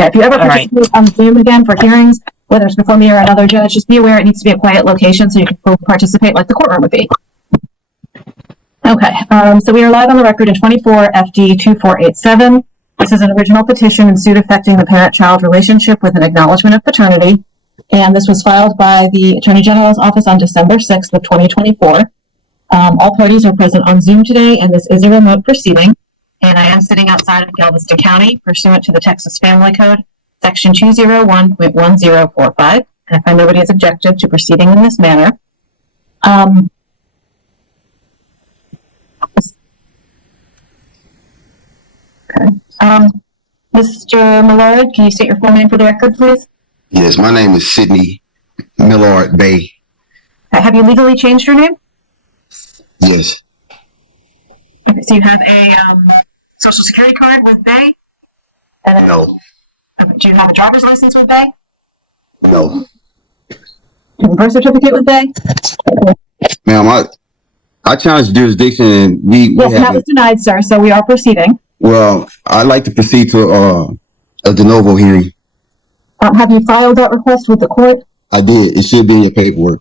Yeah, if you ever participate on Zoom again for hearings, whether it's before me or another judge, just be aware it needs to be a quiet location so you can participate like the courtroom would be. Okay, so we are live on the record in 24 FD 2487. This is an original petition and suit affecting the parent-child relationship with an acknowledgement of paternity. And this was filed by the Attorney General's office on December 6th of 2024. All parties are present on Zoom today, and this is a remote proceeding. And I am sitting outside of Galveston County pursuant to the Texas Family Code, Section 201.1045. And I find nobody has objected to proceeding in this manner. Mr. Millard, can you state your full name for the record, please? Yes, my name is Sidney Millard Bay. Have you legally changed your name? Yes. Okay, so you have a social security card with Bay? No. Do you have a driver's license with Bay? No. Do you have a birth certificate with Bay? Ma'am, I challenge jurisdiction and we yes, that was denied, sir, so we are proceeding. Well, I'd like to proceed to a de novo hearing. Have you filed that request with the court? I did. It should be in your paperwork.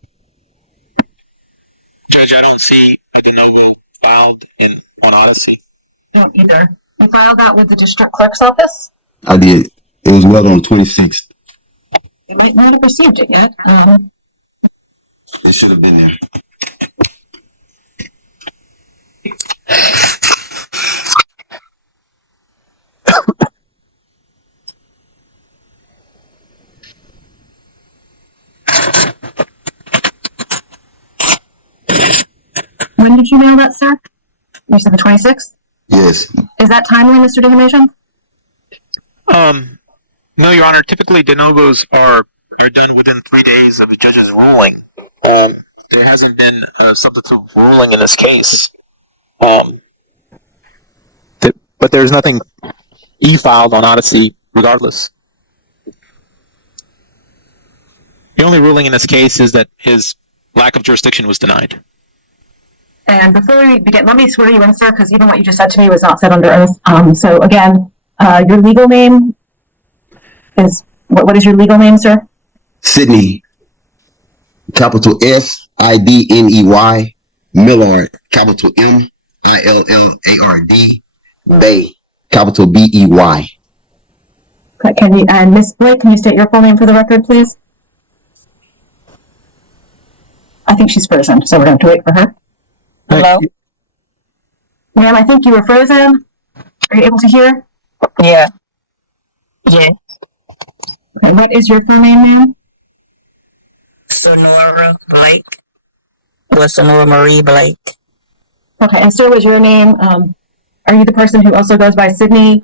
Judge, I don't see a de novo filed on Odyssey. Don't either. You filed that with the district clerk's office? I did. It was mailed on the 26th. You might not have received it yet. It should have been there. When did you mail that, sir? You said the 26th? Yes. Is that timely, Mr. Digamation? No, Your Honor. Typically, de novos are done within 3 days of the judge's ruling. There hasn't been a substitute ruling in this case. But there's nothing e-filed on Odyssey regardless. The only ruling in this case is that his lack of jurisdiction was denied. And before we begin, let me swear you in, sir, because even what you just said to me was not said under oath. So again, your legal name is, what is your legal name, sir? Sidney, capital S-I-D-N-E-Y, Millard, capital M-I-L-L-A-R-D, Bay, capital B-E-Y. Okay, and Miss Blake, can you state your full name for the record, please? I think she's frozen, so we're going to have to wait for her. Hello? Ma'am, I think you were frozen. Are you able to hear? Yeah. Yeah. Okay, what is your full name, ma'am? Sonora Blake. Sonora Marie Blake. Okay, and sir, was your name, are you the person who also goes by Sidney,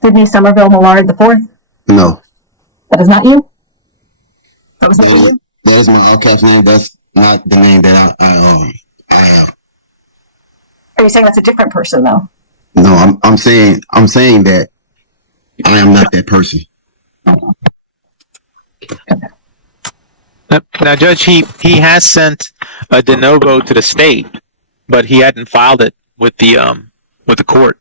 Sidney Somerville Millard the Fourth? No. That is not you? That was not you? That is my all-caps name. That's not the name that I am. Are you saying that's a different person, though? No, I'm saying that I am not that person. Okay. Now, Judge, he has sent a de novo to the state, but he hadn't filed it with the court.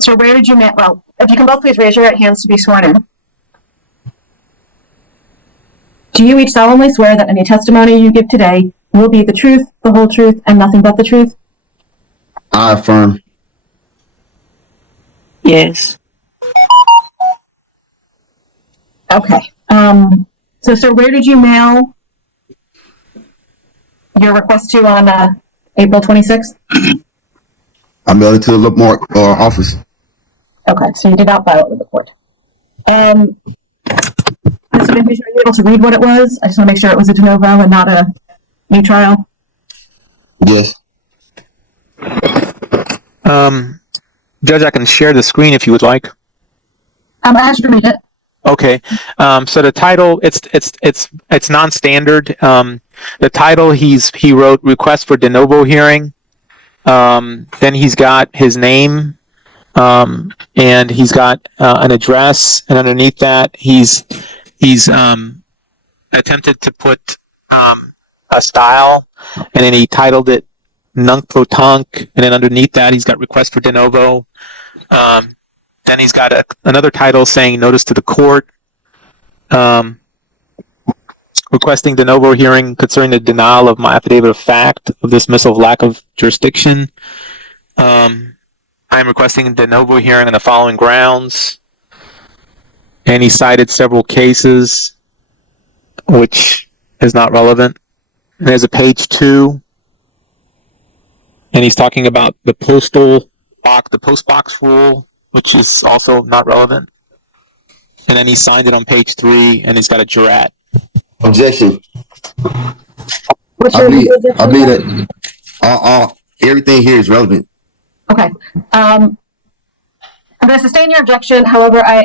So where did you meet? Well, if you can both please raise your right hands to be sworn in. Do you each solemnly swear that any testimony you give today will be the truth, the whole truth, and nothing but the truth? I affirm. Yes. Okay. So, sir, where did you mail your request to on April 26th? I mailed it to the Lamarck office. Okay, so you did not file it with the court. Mr. Digamation, are you able to read what it was? I just want to make sure it was a de novo and not a new trial. Yes. Judge, I can share the screen if you would like. I asked you to read it. Okay. So the title, it's non-standard. The title he wrote request for de novo hearing. Then he's got his name, and he's got an address, and underneath that he's attempted to put a style, and then he titled it Nunc Pro Tunc, and then underneath that he's got request for de novo. Then he's got another title saying notice to the court, requesting de novo hearing concerning the denial of my affidavit of fact of dismissal of lack of jurisdiction. I am requesting a de novo hearing on the following grounds. And he cited several cases, which is not relevant. And there's a page 2, and he's talking about the post box rule, which is also not relevant. And then he signed it on page 3, and he's got a jurat. Objection. What's I your believe objection? that everything here is relevant. Okay. I'm going to sustain your objection. However, I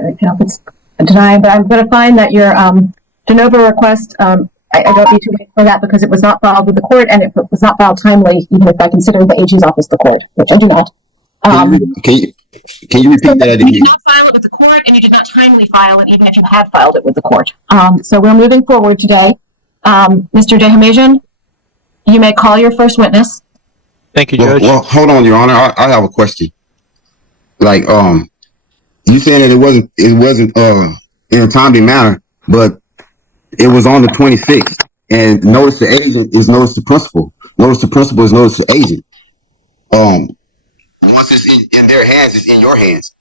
don't know if it's denied, but I'm going to find that your de novo request, I don't need to wait for that because it was not filed with the court and it was not filed timely, even if I consider the AG's office the court, which I do not. Can you repeat that You again? did not file it with the court and you did not timely file it, even if you had filed it with the court. So we're moving forward today. Mr. Dehamajian, you may call your first witness. Thank you, Judge. Well, hold on, Your Honor. I have a question. Like, you saying that it wasn't in a timely manner, but it was on the 26th, and notice to agent is notice to principal. Notice to principal is notice to agent. Once it's in their hands, it's in your hands.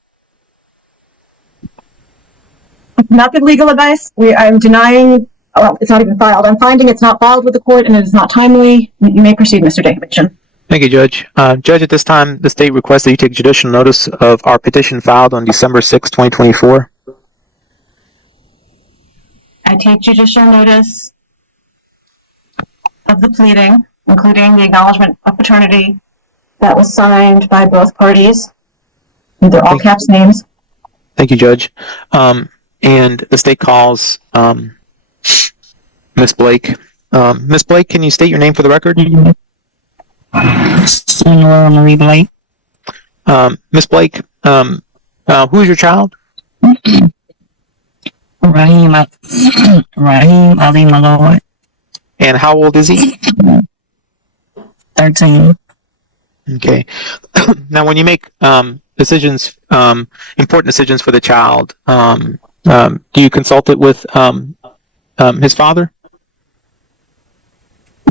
Not good legal advice. I'm denying. Well, it's not even filed. I'm finding it's not filed with the court and it is not timely. You may proceed, Mr. Dehamajian. Thank you, Judge. Judge, at this time, the state requests that you take judicial notice of our petition filed on December 6, 2024. I take judicial notice of the pleading, including the acknowledgement of paternity that was signed by both parties. They're all caps names. Thank you, Judge. And the state calls Miss Blake. Miss Blake, can you state your name for the record? Laura Marie Blake. Miss Blake, who is your child? Raheem Ali Malloy. And how old is he? 13. Okay. Now, when you make decisions, important decisions for the child, do you consult it with his father?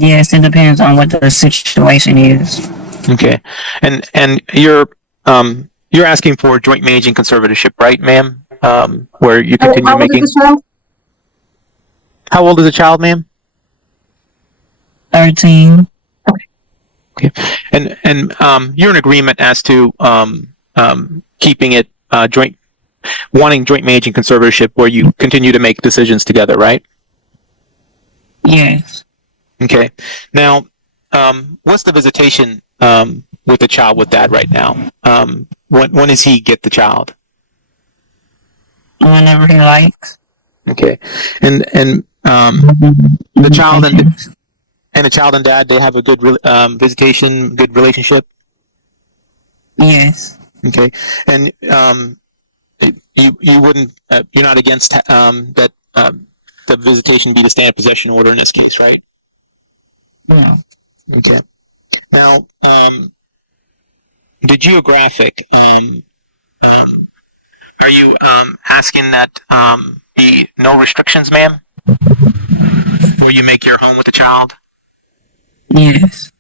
Yes, it depends on what the situation is. Okay. And you're asking for joint managing conservatorship, right, ma'am? Where you continue How old making. is this child? How old is the child, ma'am? 13. Okay. And you're in agreement as to keeping it wanting joint managing conservatorship where you continue to make decisions together, right? Yes. Okay. Now, what's the visitation with the child with dad right now? When does he get the child? Whenever he likes. Okay. And the child and the child and dad, they have a good visitation, good relationship. Yes. Okay. And you wouldn't you're not against that the visitation be the standard possession order in this case, right? No. Okay. Now, the geographic, are you asking that be no restrictions, ma'am? Where you make your home with the child? Yes.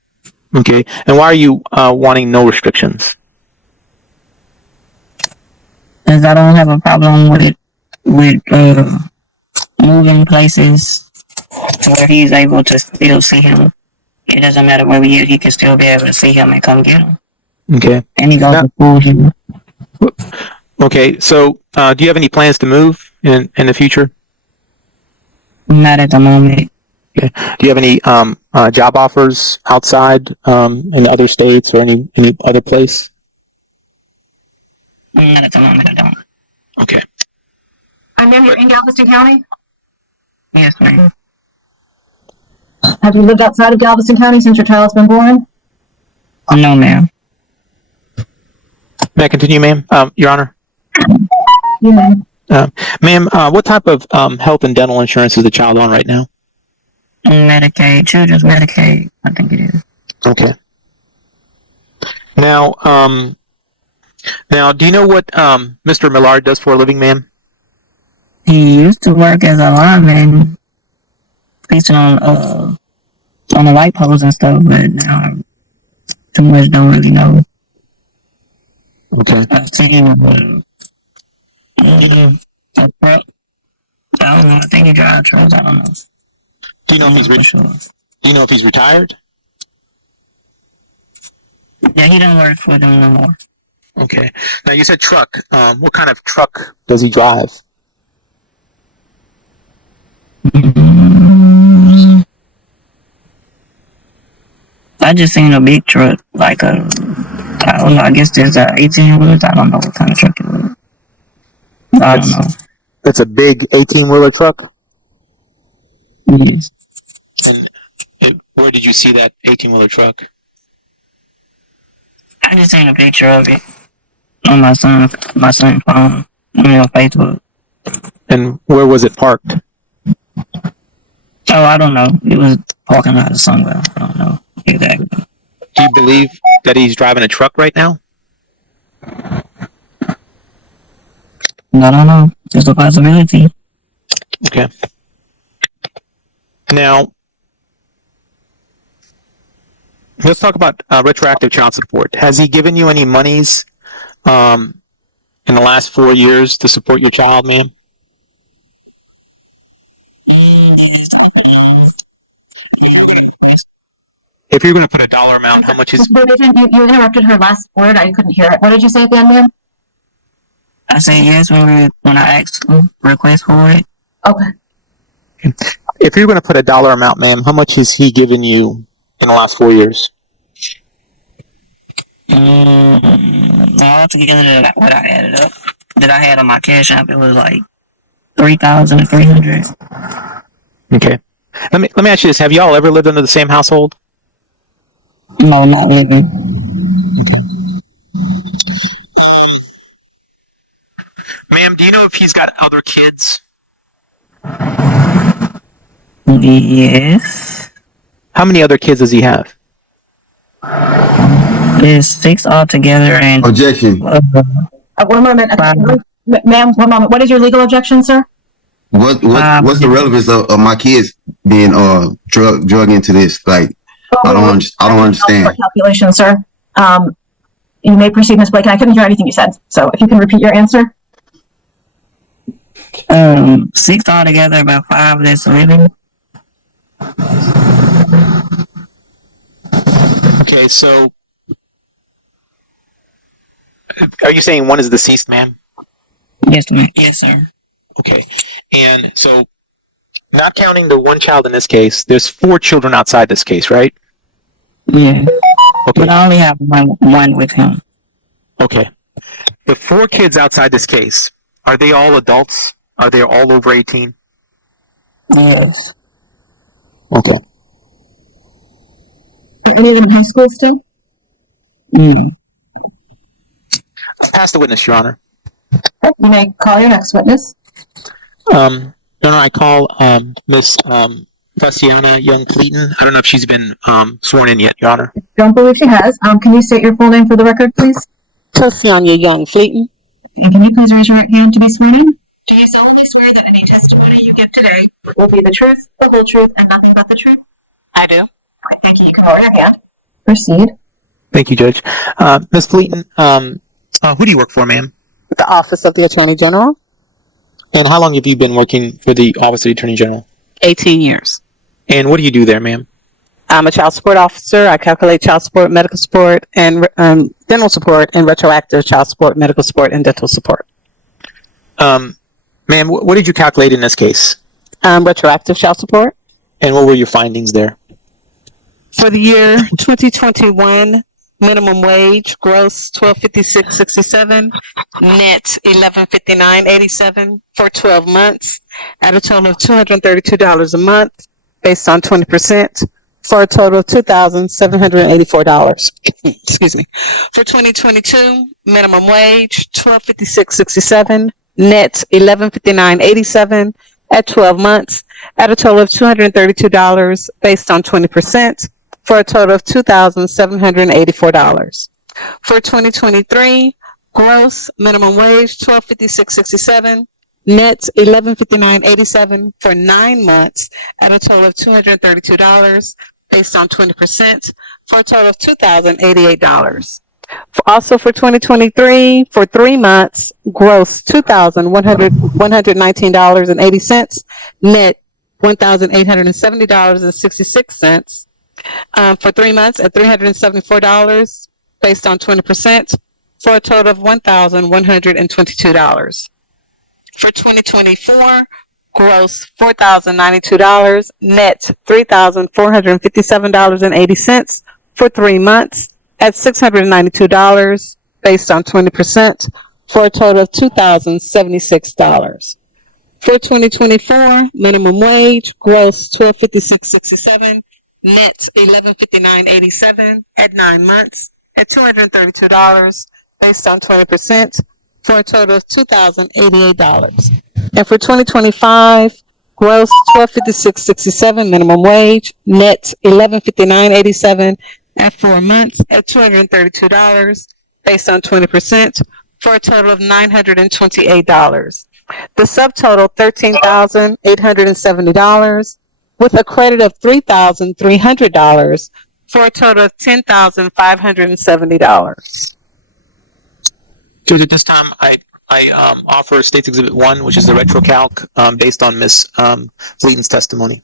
Okay. And why are you wanting no restrictions? Because I don't have a problem with moving places where he's able to still see him. It doesn't matter where he is, he can still be able to see him and come get him. Okay. And he goes to school here. Okay. So, do you have any plans to move in the future? Not at the moment. Okay. Do you have any job offers outside in other states or any other place? Not at the moment, I don't. Okay. And then you're in Galveston County? Yes, ma'am. Have you lived outside of Galveston County since your child's been born? No, ma'am. May I continue, ma'am? Your Honor. You may. Ma'am, what type of health and dental insurance is the child on right now? Medicaid, children's Medicaid, I think it is. Okay. Now, Now, do you know what Mr. Millard does for a living, ma'am? He used to work as a lineman, preaching on the light poles and stuff, but now I too much don't really know. Okay. I've seen him with a truck. I don't know. I think he drives trucks. I don't know. Do you know if he's For sure. Do you know if he's retired? Yeah, he don't work for them no more. Okay. Now you said truck. What kind of truck does he drive? I just seen a big truck, like I don't know, I guess there's a 18 wheelers. I don't know what kind of truck it was. I don't know. It's a big 18-wheeler truck. Yes. And where did you see that 18-wheeler truck? I just seen a picture of it on my son's phone. On Facebook. And where was it parked? Oh, I don't know. It was parking lot or somewhere. I don't know exactly. Do you believe that he's driving a truck right now? I don't know. It's a possibility. Okay. Now, let's talk about retroactive child support. Has he given you any monies in the last 4 years to support your child, ma'am? If you're going to put a dollar amount, how much is... You interrupted her last word. I couldn't hear it. What did you say again, ma'am? I said yes when I asked him request for it. Okay. If you're going to put a dollar amount, ma'am, how much has he given you in the last 4 years? All together, what I added up, that I had on my cash app, it was like 3,300. Okay. Let me ask you this: have y'all ever lived under the same household? No, not really. Ma'am, do you know if he's got other kids? Yes. How many other kids does he have? There's 6 altogether, and Objection. One moment. Ma'am, one moment. What is your legal objection, sir? What's the relevance of my kids being drug into this? Like, I don't understand. Calculation, sir. You may proceed, Ms. Blake. I couldn't hear anything you said, so if you can repeat your answer. 6 altogether, about 5 that's living. Okay, so are you saying one is deceased, ma'am? Yes, ma'am. Yes, sir. Okay, and so not counting the one child in this case, there's 4 children outside this case, right? Yeah. Okay. But I only have one with him. Okay. The 4 kids outside this case, are they all adults? Are they all over 18? Yes. Okay. Are any of them in high school still? Mm. I'll pass the witness, Your Honor. Okay, you may call your next witness. Your Honor, I call Miss Vasiana Young-Fleeton. I don't know if she's been sworn in yet, Your Honor. Don't believe she has. Can you state your full name for the record, please? Vasiana Young-Fleeton. And can you please raise your right hand to be sworn in? Do you solemnly swear that any testimony you give today will be the truth, the whole truth, and nothing but the truth? I do. Okay, thank you. You can lower your hand. Proceed. Thank you, Judge. Ms. Fleeton, who do you work for, ma'am? The Office of the Attorney General. And how long have you been working for the Office of the Attorney General? 18 years. And what do you do there, ma'am? I'm a child support officer. I calculate child support, medical support, and dental support, and retroactive child support, medical support, and dental support. Ma'am, what did you calculate in this case? Retroactive child support. And what were your findings there? For the year 2021, minimum wage, gross $1256.67, net $1159.87 for 12 months, at a total of $232 a month, based on 20%, for a total of $2,784. Excuse me. For 2022, minimum wage, $1256.67, net $1159.87 at 12 months, at a total of $232, based on 20%, for a total of $2,784. For 2023, Gross minimum wage $12.56.67. Net $11.59.87 for 9 months at a total of $232 based on 20% for a total of $2,088. Also for 2023, for 3 months, gross $2,119.80. Net $1,870.66. For 3 months at $374 based on 20% for a total of $1,122. For 2024, gross $4,092, net $3,457.80 for 3 months at $692 based on 20% for a total of $2,076. For 2024, minimum wage, gross $12.56.67, net $11.59.87 at 9 months at $232 based on 20% for a total of $2,088. And for 2025, gross $12.56.67 minimum wage, net $11.59.87 at 4 months at $232 based on 20% for a total of $928. The subtotal $13,870 with a credit of $3,300 for a total of $10,570. Judge, at this time, I offer State's Exhibit 1, which is the retrocalc based on Ms. Fleeton's testimony.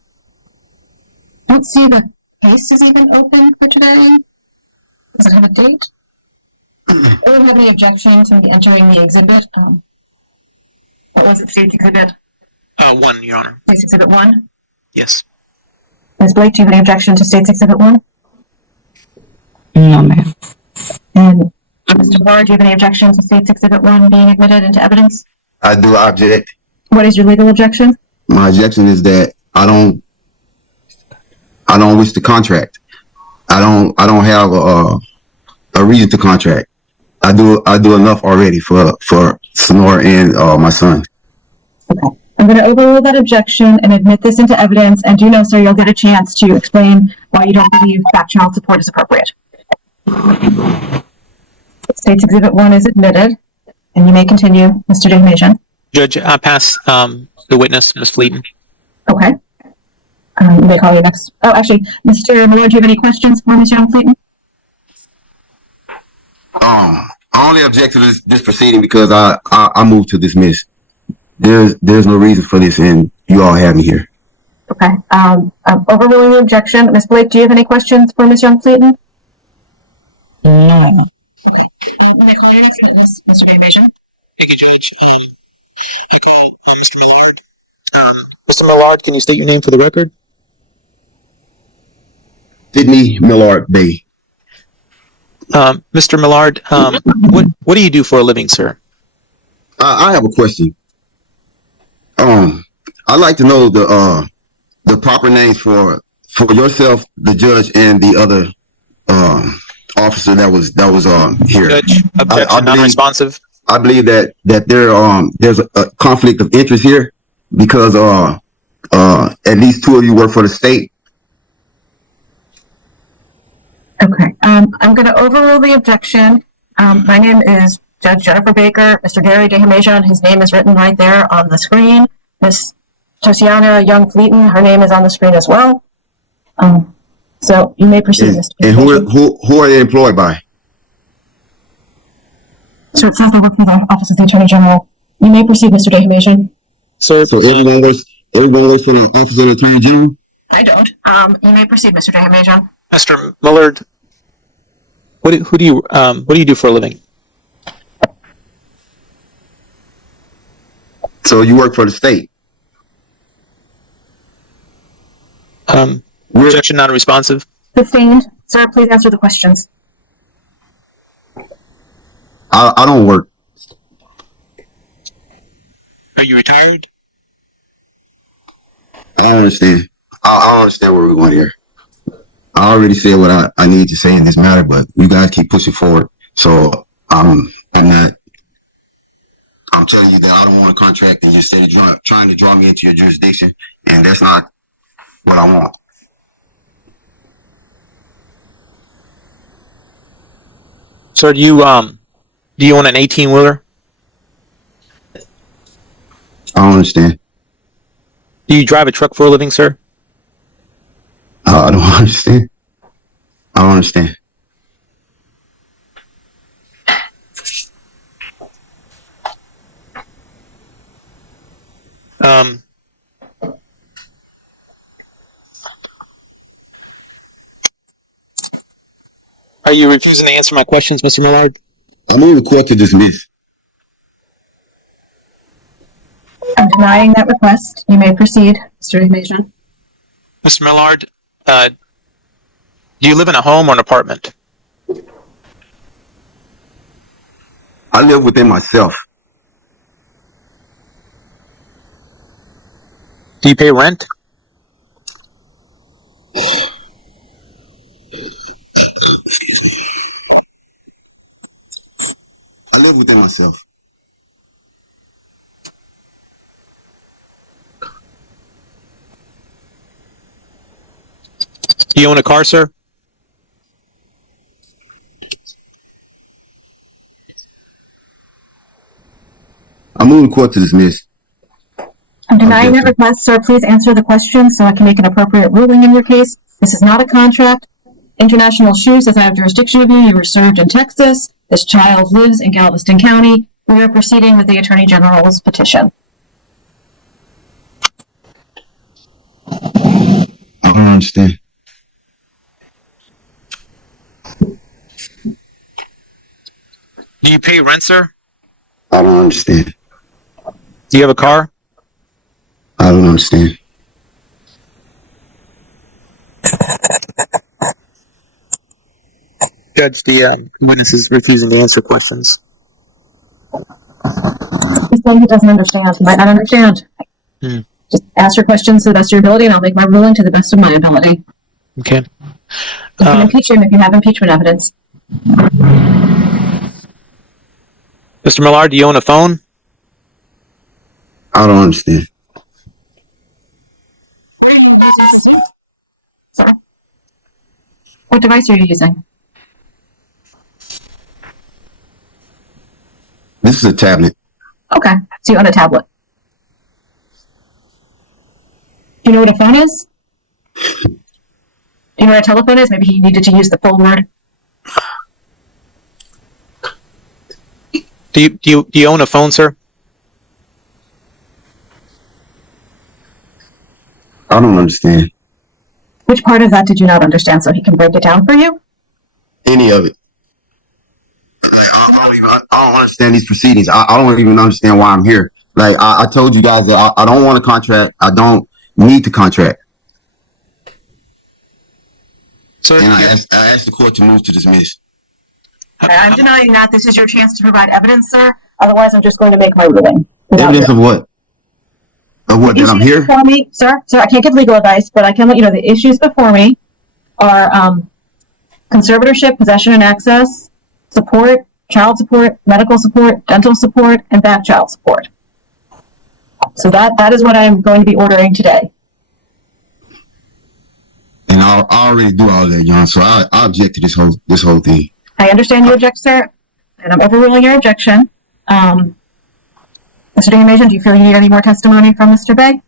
Let's see, the case is even open for today. Does it have a date? Anyone have any objection to me entering the exhibit? What was it, State's Exhibit? 1, Your Honor. State's Exhibit 1? Yes. Ms. Blake, do you have any objection to State's Exhibit 1? No, ma'am. And Mr. Barr, do you have any objection to State's Exhibit 1 being admitted into evidence? I do object. What is your legal objection? My objection is that I don't wish to contract. I don't have a reason to contract. I do enough already for Sonora and my son. Okay. I'm going to overrule that objection and admit this into evidence. And do know, sir, you'll get a chance to explain why you don't believe that child support is appropriate. State's Exhibit 1 is admitted, and you may continue, Mr. Dehmasian. Judge, I pass the witness, Ms. Fleeton. Okay. You may call you next. Oh, actually, Mr. Miller, do you have any questions for Ms. Young Fleeton? I only object to this proceeding because I moved to dismiss. There's no reason for this, and you all have me here. Okay. I'm overruling the objection. Ms. Blake, do you have any questions for Ms. Young Fleeton? No. Okay. When I call your next witness, Mr. Dehmasian. Thank you, Judge. I call Mr. Millard. Mr. Millard, can you state your name for the record? Sydney Millard Bay. Mr. Millard, what do you do for a living, sir? I have a question. I'd like to know the proper names for yourself, the judge, and the other officer that was here. Judge, objection, non-responsive. I believe that there's a conflict of interest here because at least 2 of you work for the state. Okay. I'm going to overrule the objection. My name is Judge Jennifer Baker. Mr. Gary Dehmasian, his name is written right there on the screen. Ms. Tosiana Young Fleeton, her name is on the screen as well. So you may proceed, Mr. And Dehmasian. who are they employed by? So it says they work for the Office of the Attorney General. You may proceed, Mr. Dehmasian. So everyone works for the Office of the Attorney General? I don't. You may proceed, Mr. Dehmasian. Mr. Millard, what do you do for a living? So you work for the state? Objection, non-responsive. Sustained. Sir, please answer the questions. I don't work. Are you retired? I don't understand. I don't understand where we're going here. I already said what I need to say in this matter, but you guys keep pushing forward. So I'm telling you that I don't want a contract, and you're trying to draw me into your jurisdiction, and that's not what I want. Sir, do you Do you own an 18-wheeler? I don't understand. Do you drive a truck for a living, sir? I don't understand. I don't understand. Are you refusing to answer my questions, Mr. Millard? I'm on the court to dismiss. I'm denying that request. You may proceed, Mr. Information. Mr. Millard, do you live in a home or an apartment? I live within myself. Do you pay rent? I live within myself. Do you own a car, sir? I'm on the court to dismiss. I'm denying that Objection. request, sir. Please answer the question so I can make an appropriate ruling in your case. This is not a contract. International Shoe says I have jurisdiction of you. You were served in Texas. This child lives in Galveston County. We are proceeding with the Attorney General's petition. I don't understand. Do you pay rent, sir? I don't understand. Do you have a car? I don't understand. Judge, the witness is refusing to answer questions. He's saying he doesn't understand. He might not understand. Just ask your questions to the best of your ability, and I'll make my ruling to the best of my ability. Okay. You can impeach him if you have impeachment evidence. Mr. Millard, do you own a phone? I don't understand. Sir? What device are you using? This is a tablet. Okay, so you own a tablet. Do you know what a phone is? Do you know what a telephone is? Maybe he needed to use the full word. Do you own a phone, sir? I don't understand. Which part of that did you not understand so he can break it down for you? Any of it. I don't understand these proceedings. I don't even understand why I'm here. Like I told you guys that I don't want a contract. I don't need the contract. So And I asked the court to move to dismiss. I'm denying that. This is your chance to provide evidence, sir. Otherwise, I'm just going to make my ruling. Evidence of what? Of what? That I'm here? Before me, sir, I can't give legal advice, but I can let you know the issues before me are conservatorship, possession and access, support, child support, medical support, dental support, and back child support. So that is what I'm going to be ordering today. And I already do all that, John. So I object to this whole thing. I understand you object, sir, and I'm overruling your objection. Mr. Damian, do you feel you need any more testimony from Mr. Bay?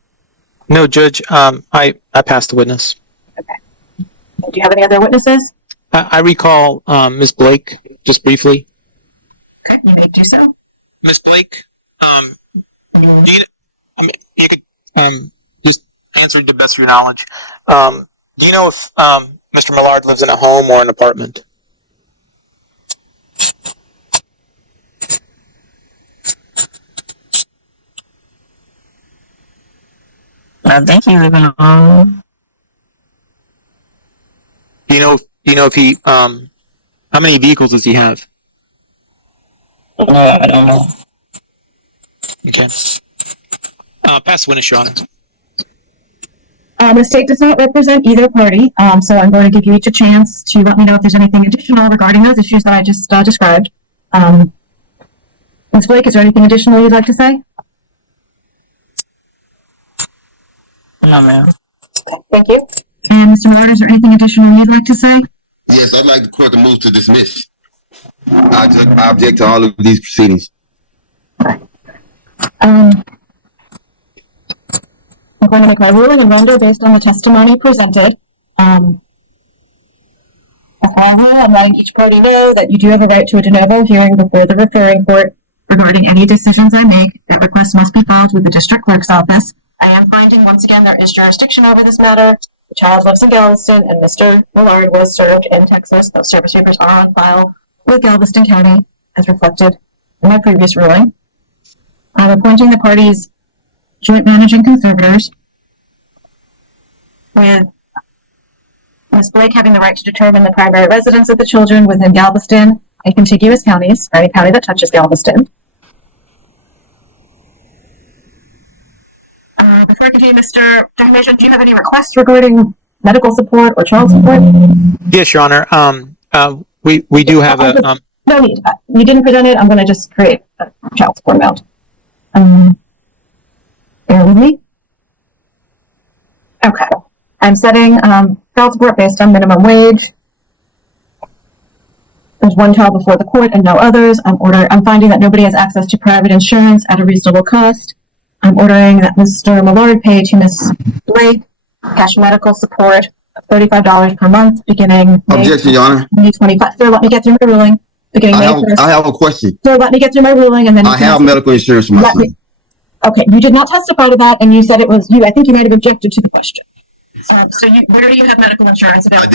No, Judge. I passed the witness. Okay. Do you have any other witnesses? I recall Ms. Blake just briefly. Okay, you may do so. Ms. Blake, you could just answer to the best of your knowledge. Do you know if Mr. Millard lives in a home or an apartment? I think he live in a home. Do you know if he how many vehicles does he have? No, I don't know. Okay. Pass the witness, Your Honor. The state does not represent either party, so I'm going to give you each a chance to let me know if there's anything additional regarding those issues that I just described. Ms. Blake, is there anything additional you'd like to say? No, ma'am. Thank you. And Mr. Millard, is there anything additional you'd like to say? Yes, I'd like the court to move to dismiss. I object to all of these proceedings. I'm going to make my ruling and render based on the testimony presented. I'm letting each party know that you do have a right to a de novo hearing before the referring court regarding any decisions I make. That request must be filed with the district clerk's office. I am finding, once again, there is jurisdiction over this matter. The child lives in Galveston, and Mr. Millard was served in Texas. Those service papers are on file with Galveston County, as reflected in my previous ruling. I'm appointing the parties joint managing conservators, with Ms. Blake having the right to determine the primary residence of the children within Galveston and contiguous counties, or any county that touches Galveston. Before I continue, Mr. Defamation, do you have any requests regarding medical support or child support? Yes, Your Honor. We do have a. No need. You didn't present it. I'm going to just create a child support amount. Bear with me. Okay. I'm setting child support based on minimum wage. There's one child before the court and no others. I'm finding that nobody has access to private insurance at a reasonable cost. I'm ordering that Mr. Millard pay to Ms. Blake cash medical support of $35 per month beginning Objection, Your Honor. May 25. Sir, let me get through my ruling. Beginning May 1st. I have a question. Sir, let me get through my ruling and then I have medical insurance for my son. Okay, you did not testify to that, and you said it was you. I think you might have objected to the question. Where do you have medical insurance? I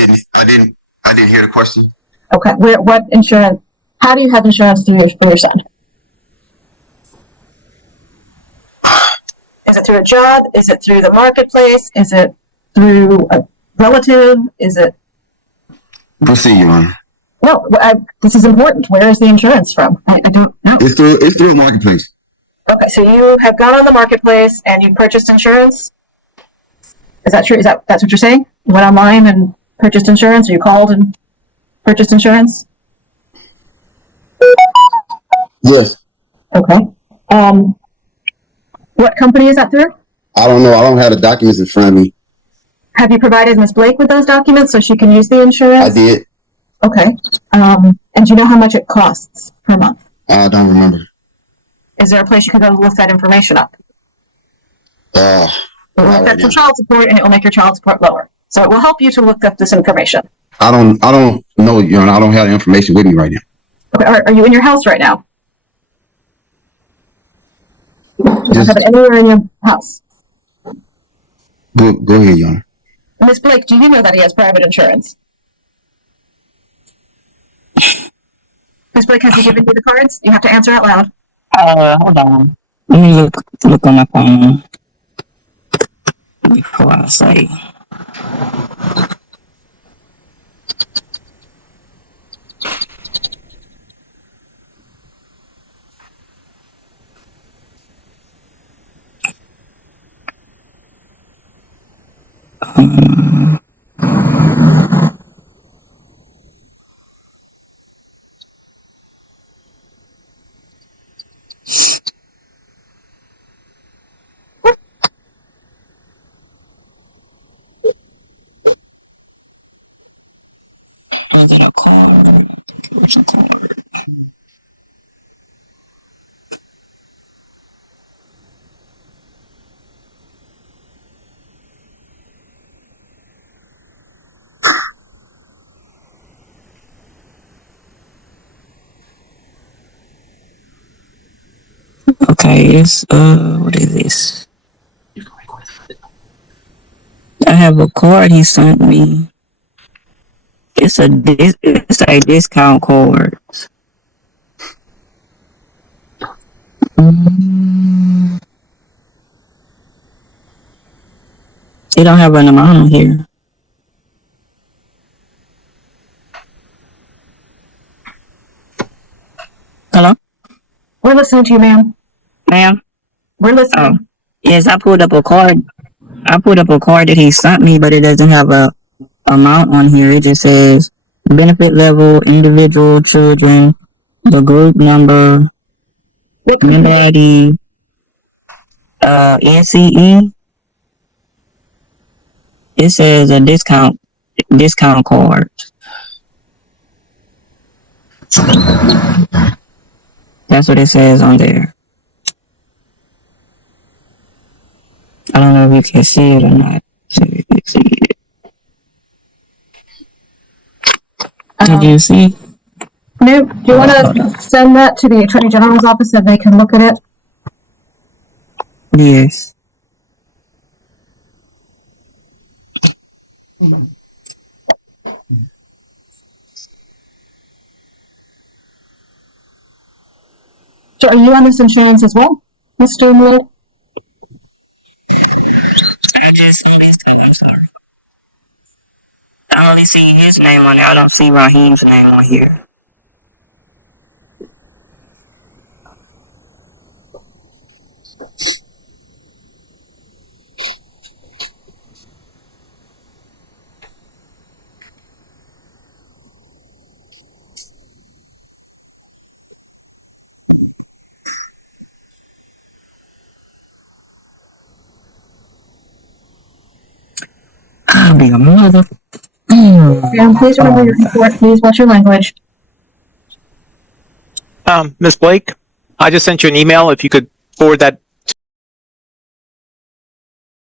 didn't hear the question. Okay, what insurance? How do you have insurance for your son? Is it through a job? Is it through the marketplace? Is it through a relative? Is it? Proceed, Your Honor. No, this is important. Where is the insurance from? I don't know. It's through a marketplace. Okay, so you have gone on the marketplace and you purchased insurance? Is that true? That's what you're saying? You went online and purchased insurance, or you called and purchased insurance? Yes. Okay. What company is that through? I don't know. I don't have the documents in front of me. Have you provided Ms. Blake with those documents so she can use the insurance? I did. Okay. And do you know how much it costs per month? I don't remember. Is there a place you can go look that information up? Not right That's now. child support, and it will make your child support lower. So it will help you to look up this information. I don't know, Your Honor. I don't have the information with me right now. Okay. Are you in your house right now? Do you have it anywhere in your house? Go ahead, Your Honor. Ms. Blake, do you know that he has private insurance? Ms. Blake, has he given you the cards? You have to answer out loud. Hold on. Let me look on my phone before I say. Is it a card? What's a card? Okay, it's what is this? I have a card he sent me. It's a discount card. It don't have an amount on here. Hello? We're listening to you, ma'am. Ma'am? We're listening. Oh. Yes, I pulled up a card. That he sent me, but it doesn't have a amount on here. It just says benefit level, individual, children, the group number, member ID, NCE. It says a discount card. That's what it says on there. I don't know if you can see it or not. So you can see it. Did you see? Nope. Do you want to send that to the Attorney General's office so they can look at it? Yes. So are you on this insurance as well, Mr. Millett? I just see this. I'm sorry. I only see his name on there. I don't see Raheem's name on here. I'll be a mother. And please remember your report. Please watch your language. Ms. Blake, I just sent you an email. If you could forward that